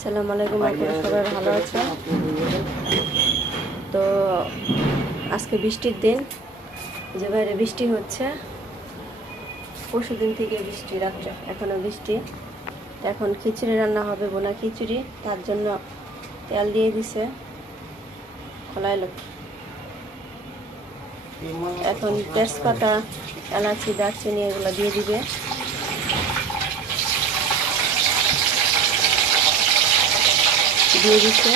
আসসালামু আলাইকুম, আপনারা সবাই ভালো আছেন? তো আজকে বৃষ্টির দিন, যে বাইরে বৃষ্টি হচ্ছে, পরশু দিন থেকে বৃষ্টি, রাত্রে এখনো বৃষ্টি। এখন খিচুড়ি রান্না হবে, বোনা খিচুড়ি। তার জন্য তেল দিয়ে দিছে খোলাই লোক। এখন তেজপাতা, এলাচি, দারচিনি এগুলো দিয়ে দিবে। দিয়ে দিচ্ছে